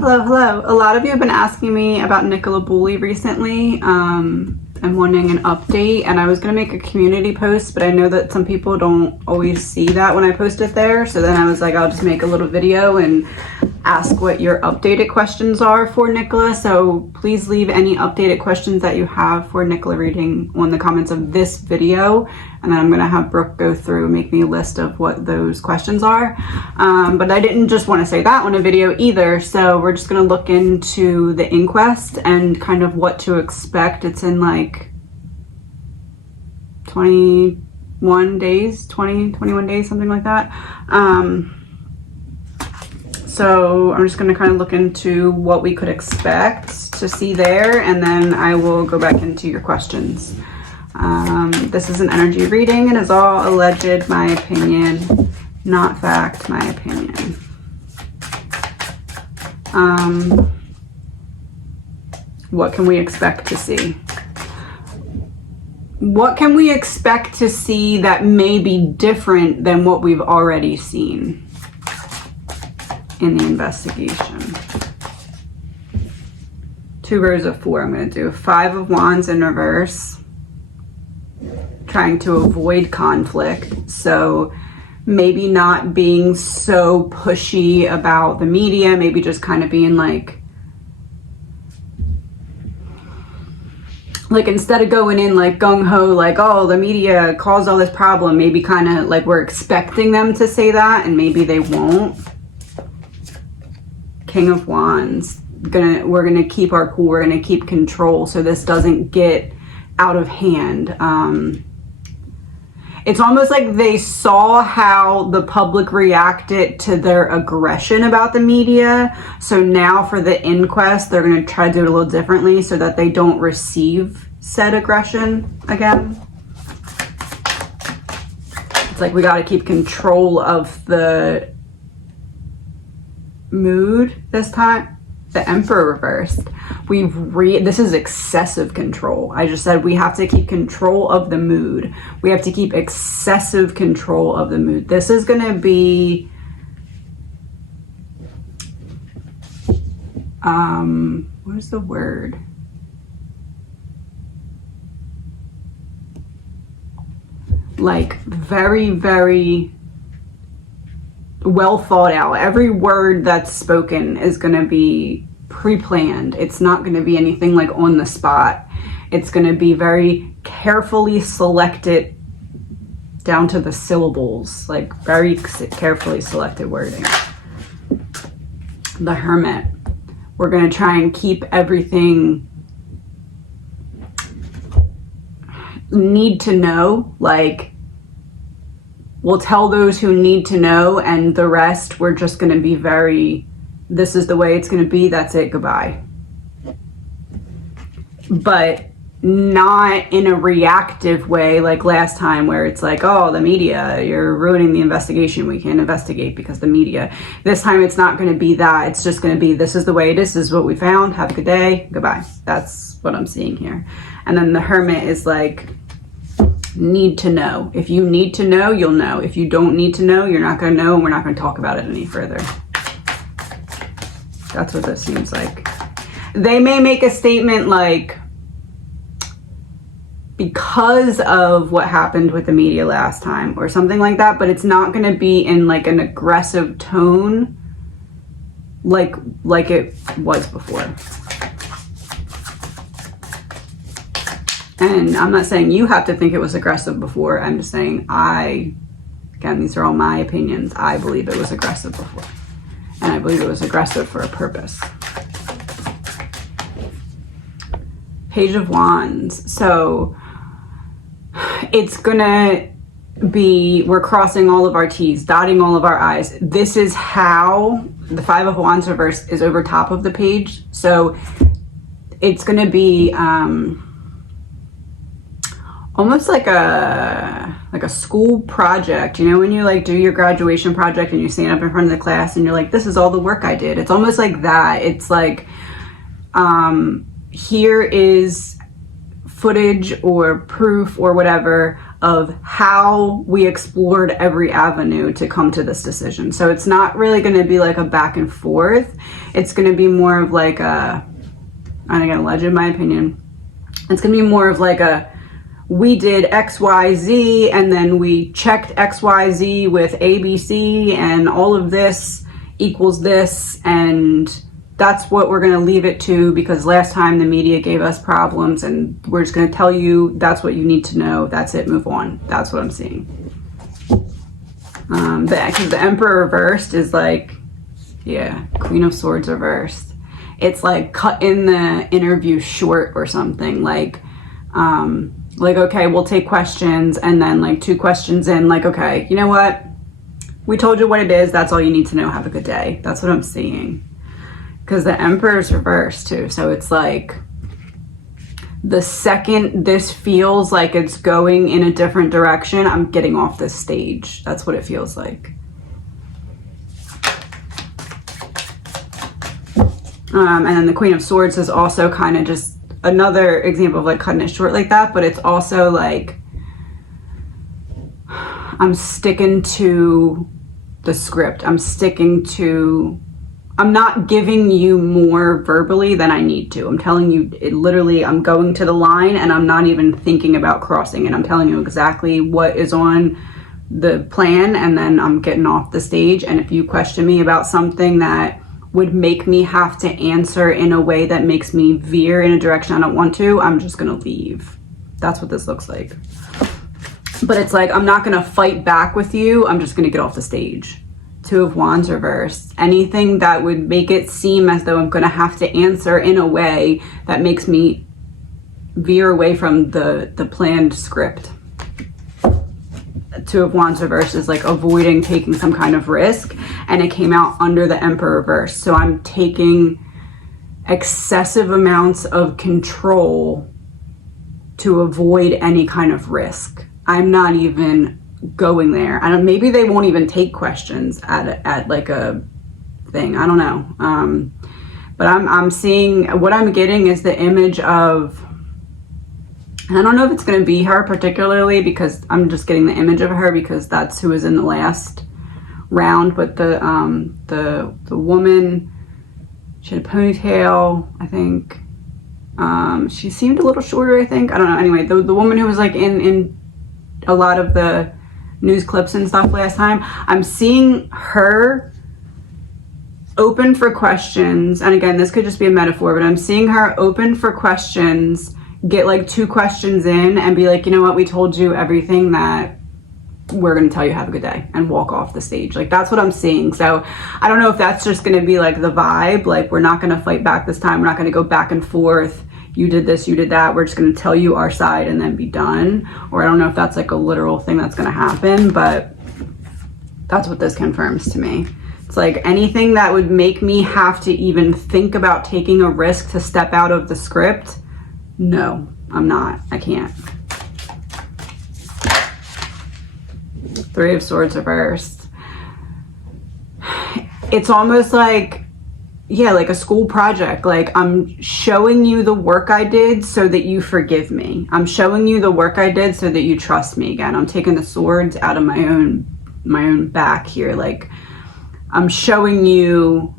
Hello, hello. A lot of you have been asking me about Nicola BULLEY recently and wanting an update, and I was going to make a community post, but I know that some people don't always see that when I post it there, so then I was like, I'll just make a little video and ask what your updated questions are for Nicola. So please leave any updated questions that you have for Nicola reading on the comments of this video, and then I'm going to have Brooke go through and make me a list of what those questions are. But I didn't just want to say that on a video either, so we're just going to look into the inquest and kind of what to expect. It's in like 21 days, 21 days, something like that. So I'm just going to kind of look into what we could expect to see there, and then I will go back into your questions. This is an energy reading and is all alleged, my opinion, not fact, my opinion. What can we expect to see? What can we expect to see that may be different than what we've already seen in the investigation? 2 rows of 4. I'm going to do 5 of Wands in reverse, trying to avoid conflict. So maybe not being so pushy about the media, maybe just kind of being like instead of going in like gung-ho, like, oh, the media caused all this problem, maybe kind of like we're expecting them to say that and maybe they won't. King of Wands. We're gonna keep our cool, we're gonna keep control so this doesn't get out of hand. It's almost like they saw how the public reacted to their aggression about the media. So now for the inquest, they're going to try to do it a little differently so that they don't receive said aggression again. It's like we got to keep control of the mood this time. The Emperor reversed. This is excessive control. I just said we have to keep control of the mood. We have to keep excessive control of the mood. This is going to be what is the word? Like very, very well thought out. Every word that's spoken is going to be pre-planned. It's not going to be anything like on the spot. It's going to be very carefully selected down to the syllables, like very carefully selected wording. The Hermit. We're going to try and keep everything need to know, like we'll tell those who need to know, and the rest we're just going to be very, this is the way it's going to be, that's it, goodbye. But not in a reactive way like last time where it's like, oh, the media, you're ruining the investigation, we can't investigate because the media. This time it's not going to be that. It's just going to be, this is the way it is, this is what we found, have a good day, goodbye. That's what I'm seeing here. And then the Hermit is like, need to know. If you need to know, you'll know. If you don't need to know, you're not going to know, and we're not going to talk about it any further. That's what this seems like. They may make a statement like, because of what happened with the media last time or something like that, but it's not going to be in like an aggressive tone like it was before. And I'm not saying you have to think it was aggressive before. I'm just saying again, these are all my opinions. I believe it was aggressive before. And I believe it was aggressive for a purpose. Page of Wands. So it's gonna be, we're crossing all of our T's, dotting all of our I's. This is how the 5 of Wands reverse is over top of the page. So it's gonna be almost like a school project, you know, when you like do your graduation project and you stand up in front of the class and you're like, this is all the work I did. It's almost like that. It's like, here is footage or proof or whatever of how we explored every avenue to come to this decision. So it's not really going to be like a back and forth. It's going to be more of like a, and again, alleged in my opinion, it's going to be more of like a, we did XYZ and then we checked XYZ with ABC and all of this equals this, and that's what we're going to leave it to because last time the media gave us problems, and we're just going to tell you that's what you need to know. That's it. Move on. That's what I'm seeing. Because the Emperor reversed is like, yeah, Queen of Swords reversed. It's like cutting the interview short or something. Like, okay, we'll take questions, and then like 2 questions in, like, okay, you know what? We told you what it is. That's all you need to know. Have a good day. That's what I'm seeing. Because the Emperor's reversed too. So it's like the second this feels like it's going in a different direction, I'm getting off this stage. That's what it feels like. And then the Queen of Swords is also kind of just another example of like cutting it short like that. But it's also like I'm sticking to the script. I'm not giving you more verbally than I need to. I'm telling you, literally, I'm going to the line and I'm not even thinking about crossing it. I'm telling you exactly what is on the plan, and then I'm getting off the stage. And if you question me about something that would make me have to answer in a way that makes me veer in a direction I don't want to, I'm just gonna leave. That's what this looks like. But it's like, I'm not gonna fight back with you. I'm just gonna get off the stage. 2 of Wands reversed. Anything that would make it seem as though I'm going to have to answer in a way that makes me veer away from the planned script. 2 of Wands reversed is like avoiding taking some kind of risk, and it came out under the Emperor reverse. So I'm taking excessive amounts of control to avoid any kind of risk. I'm not even going there. I don't, maybe they won't even take questions at like a thing. I don't know. But I'm seeing, what I'm getting is the image of, I don't know if it's going to be her particularly, because I'm just getting the image of her because that's who was in the last round. But the woman, she had a ponytail, I think. She seemed a little shorter, I think. I don't know. Anyway, the woman who was like in a lot of the news clips and stuff last time, I'm seeing her open for questions. And again, this could just be a metaphor, but I'm seeing her open for questions, get like 2 questions in and be like, you know what, we told you everything that we're going to tell you, have a good day, and walk off the stage. Like, that's what I'm seeing. So I don't know if that's just going to be like the vibe, like we're not going to fight back this time, we're not going to go back and forth, you did this, you did that, we're just going to tell you our side and then be done. Or I don't know if that's like a literal thing that's going to happen, but that's what this confirms to me. It's like anything that would make me have to even think about taking a risk to step out of the script, no, I'm not. I can't. 3 of Swords reversed. It's almost like, yeah, like a school project. Like, I'm showing you the work I did so that you forgive me. I'm showing you the work I did so that you trust me again. I'm taking the swords out of my own back here. Like, I'm showing you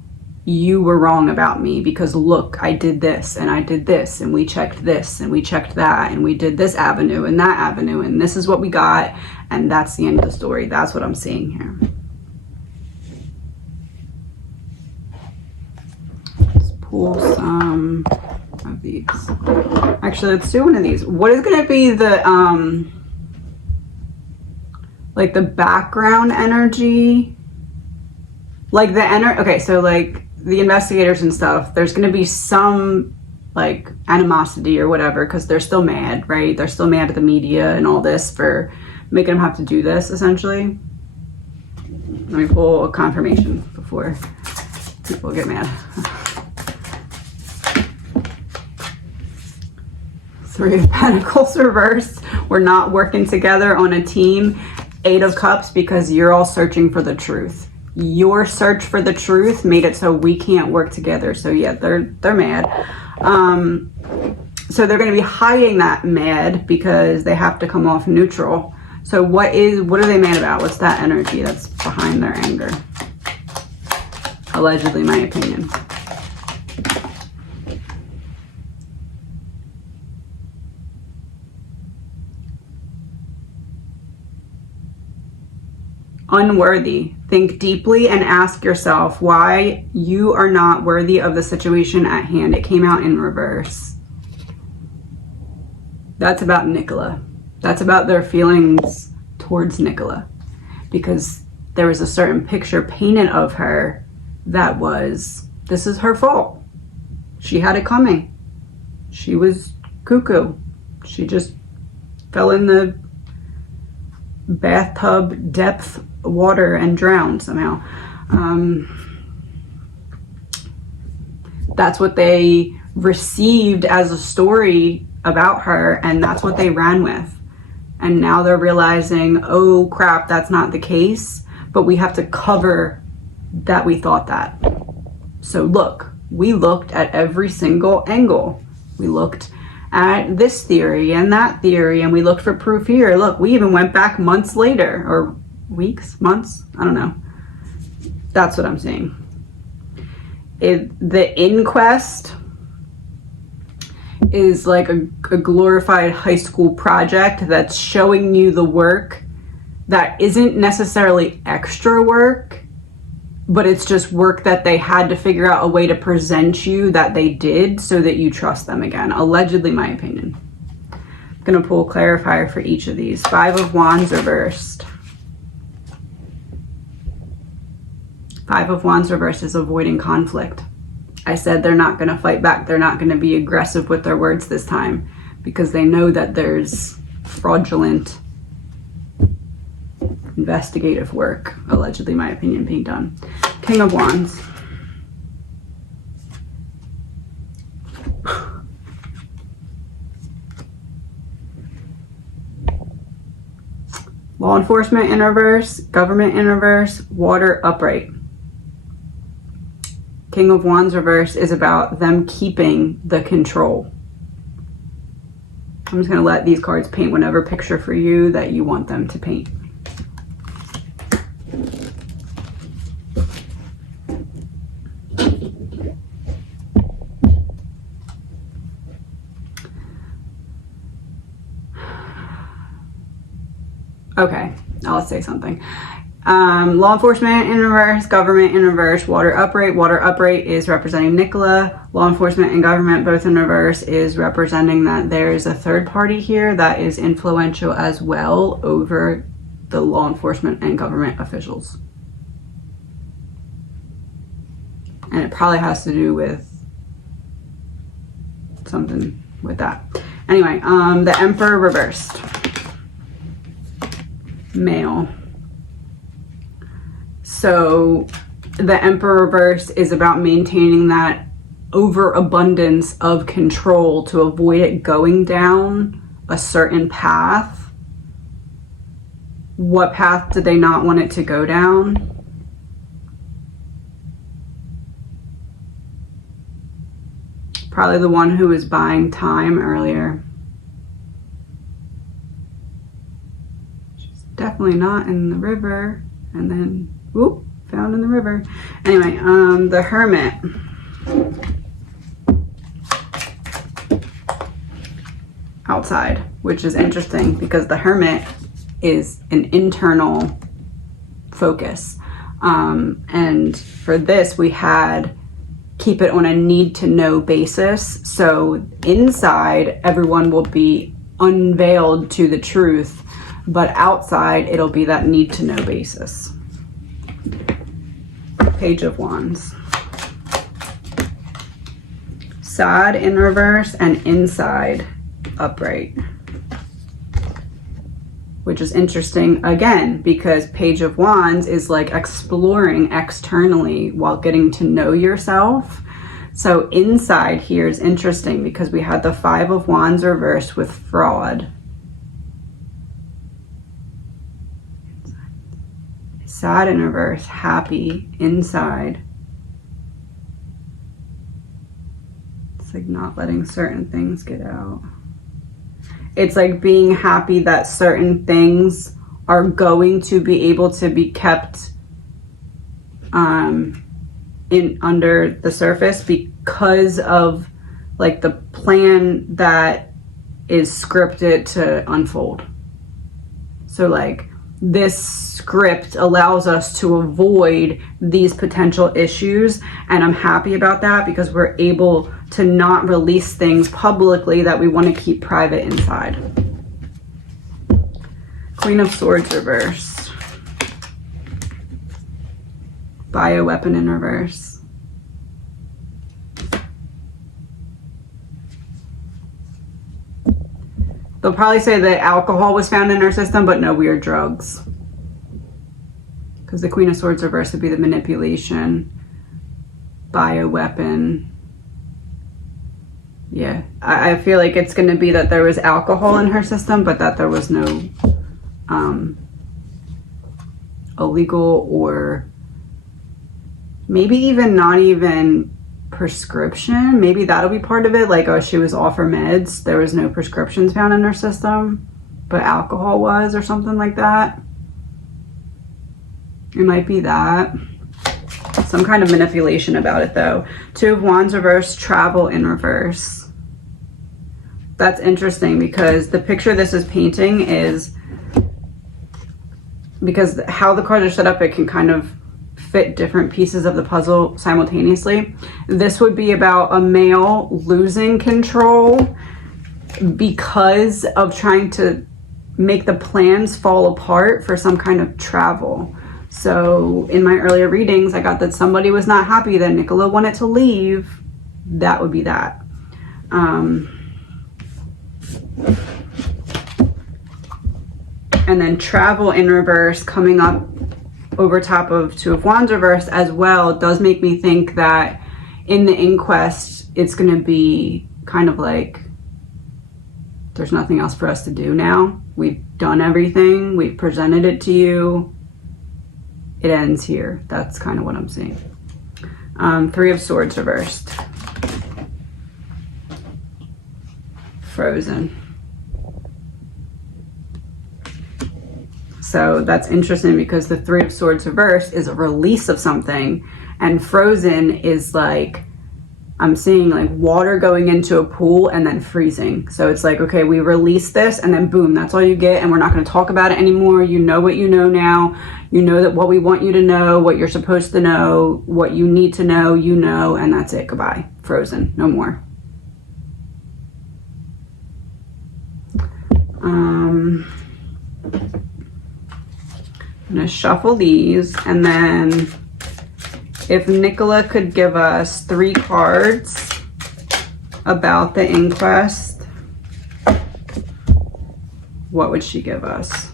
you were wrong about me because look, I did this and I did this and we checked this and we checked that and we did this avenue and that avenue and this is what we got, and that's the end of the story. That's what I'm seeing here. Let's pull some of these. Actually, let's do one of these. What is going to be the like the background energy? Like the okay, so like the investigators and stuff, there's going to be some like animosity or whatever because they're still mad, right? They're still mad at the media and all this for making them have to do this, essentially. Let me pull a confirmation before people get mad. 3 of Pentacles reversed. We're not working together on a team. 8 of Cups, because you're all searching for the truth. Your search for the truth made it so we can't work together. So yeah, they're mad. So they're going to be hiding that mad because they have to come off neutral. So what are they mad about? What's that energy that's behind their anger? Allegedly, my opinion. Unworthy. Think deeply and ask yourself why you are not worthy of the situation at hand. It came out in reverse. That's about Nicola. That's about their feelings towards Nicola. Because there was a certain picture painted of her that was, this is her fault. She had it coming. She was cuckoo. She just fell in the bathtub depth water and drowned somehow. That's what they received as a story about her, and that's what they ran with. And now they're realizing, oh crap, that's not the case, but we have to cover that we thought that. So look, we looked at every single angle. We looked at this theory and that theory, and we looked for proof here. Look, we even went back months later, or weeks, months, I don't know. That's what I'm saying. The Inquest is like a glorified high school project that's showing you the work that isn't necessarily extra work, but it's just work that they had to figure out a way to present you that they did so that you trust them again. Allegedly, my opinion. I'm gonna pull a clarifier for each of these. 5 of Wands reversed. 5 of Wands reversed is avoiding conflict. I said they're not gonna fight back. They're not gonna be aggressive with their words this time because they know that there's fraudulent investigative work, allegedly, my opinion, being done. King of Wands. Law enforcement in reverse, government in reverse, water upright. King of Wands reverse is about them keeping the control. I'm just going to let these cards paint whatever picture for you that you want them to paint. Okay, I'll say something. Law enforcement in reverse, government in reverse, water upright. Water upright is representing Nicola. Law enforcement and government both in reverse is representing that there's a third party here that is influential as well over the law enforcement and government officials. And it probably has to do with something with that. Anyway, the Emperor reversed. Male. So the Emperor reverse is about maintaining that overabundance of control to avoid it going down a certain path. What path did they not want it to go down? Probably the one who was buying time earlier. She's definitely not in the river. And then, whoop, found in the river. Anyway, the Hermit. Outside, which is interesting because the Hermit is an internal focus. And for this, we had keep it on a need to know basis. So inside, everyone will be unveiled to the truth, but outside, it'll be that need to know basis. Page of Wands. Sad in reverse and inside upright. Which is interesting, again, because Page of Wands is like exploring externally while getting to know yourself. So inside here is interesting because we had the 5 of Wands reversed with fraud. Sad in reverse, happy inside. It's like not letting certain things get out. It's like being happy that certain things are going to be able to be kept in under the surface because of like the plan that is scripted to unfold. So like this script allows us to avoid these potential issues, and I'm happy about that because we're able to not release things publicly that we want to keep private inside. Queen of Swords reverse. Bioweapon in reverse. They'll probably say that alcohol was found in her system, but no, weird drugs. Because the Queen of Swords reverse would be the manipulation, bioweapon. Yeah, I feel like it's going to be that there was alcohol in her system, but that there was no illegal or maybe even not even prescription. Maybe that'll be part of it. Like, oh, she was off her meds. There was no prescriptions found in her system, but alcohol was, or something like that. It might be that. Some kind of manipulation about it though. Two of Wands reverse, travel in reverse. That's interesting because the picture this is painting is, because how the cards are set up, it can kind of fit different pieces of the puzzle simultaneously. This would be about a male losing control because of trying to make the plans fall apart for some kind of travel. So in my earlier readings, I got that somebody was not happy that Nicola wanted to leave. That would be that. And then travel in reverse coming up over top of Two of Wands reverse as well does make me think that in the inquest, it's going to be kind of like, there's nothing else for us to do now. We've done everything. We've presented it to you. It ends here. That's kind of what I'm seeing. Three of Swords reversed. Frozen. So that's interesting because the Three of Swords reversed is a release of something, and frozen is like, I'm seeing like water going into a pool and then freezing. So it's like, okay, we release this and then boom, that's all you get, and we're not going to talk about it anymore. You know what you know now. You know that what we want you to know, what you're supposed to know, what you need to know, you know, and that's it. Goodbye. Frozen. No more. I'm going to shuffle these, and then if Nicola could give us 3 cards about the inquest, what would she give us?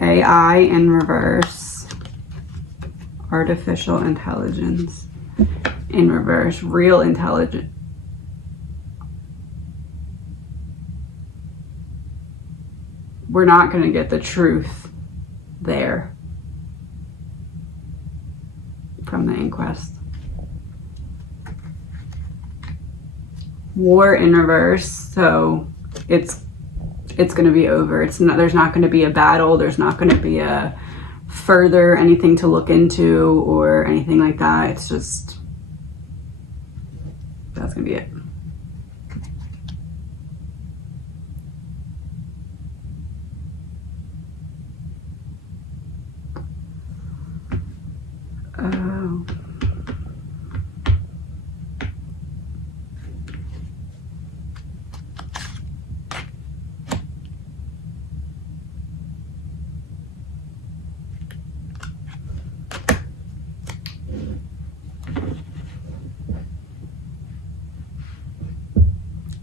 AI in reverse, artificial intelligence in reverse, real intelligence. We're not going to get the truth there from the inquest. War in reverse, so it's going to be over. It's not, there's not going to be a battle. There's not going to be a further anything to look into or anything like that. It's just, that's going to be it. Oh.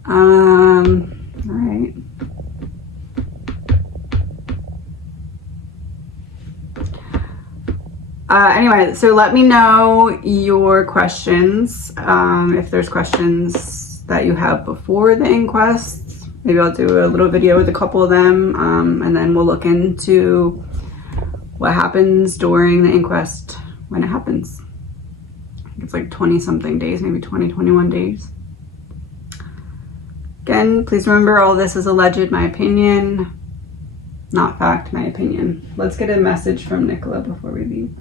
All right. Anyway, so let me know your questions. If there's questions that you have before the inquest, maybe I'll do a little video with a couple of them, and then we'll look into what happens during the inquest when it happens. I think it's like 20 something days, maybe 20, 21 days. Again, please remember all this is alleged, my opinion, not fact, my opinion. Let's get a message from Nicola before we leave.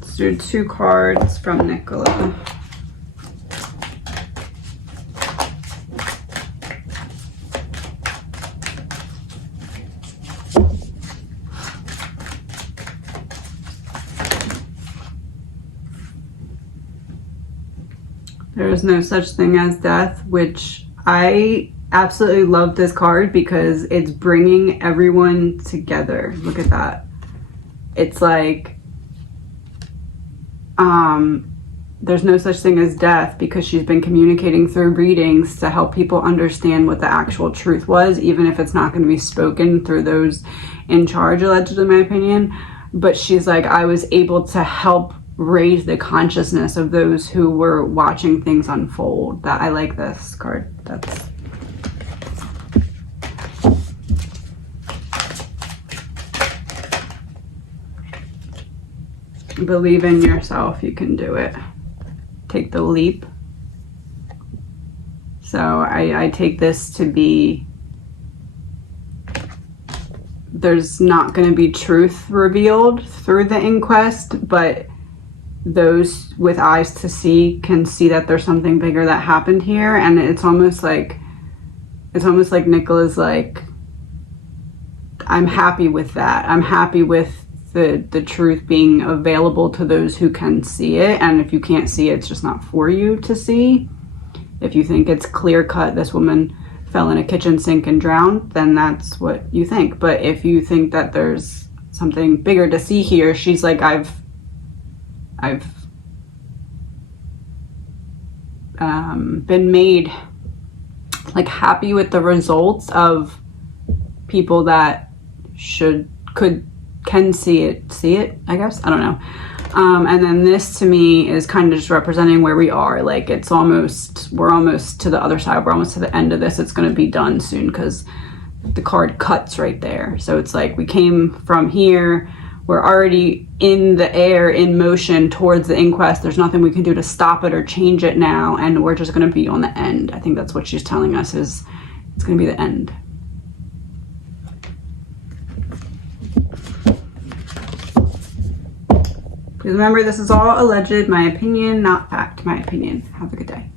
Let's do 2 cards from Nicola. There is no such thing as death, which I absolutely love this card because it's bringing everyone together. Look at that. It's like, there's no such thing as death because she's been communicating through readings to help people understand what the actual truth was, even if it's not going to be spoken through those in charge, allegedly, in my opinion. But she's like, I was able to help raise the consciousness of those who were watching things unfold. That I like this card. That's believe in yourself, you can do it. Take the leap. So I take this to be, there's not going to be truth revealed through the inquest, but those with eyes to see can see that there's something bigger that happened here. And it's almost like Nicola's like, I'm happy with that. I'm happy with the truth being available to those who can see it. And if you can't see it, it's just not for you to see. If you think it's clear cut, this woman fell in a kitchen sink and drowned, then that's what you think. But if you think that there's something bigger to see here, she's like, I've been made like happy with the results of people that can see it, I guess. I don't know. And then this to me is kind of just representing where we are. Like we're almost to the other side. We're almost to the end of this. It's going to be done soon because the card cuts right there. So it's like we came from here. We're already in the air, in motion towards the inquest. There's nothing we can do to stop it or change it now. And we're just going to be on the end. I think that's what she's telling us, is it's going to be the end. Please remember, this is all alleged, my opinion, not fact, my opinion. Have a good day.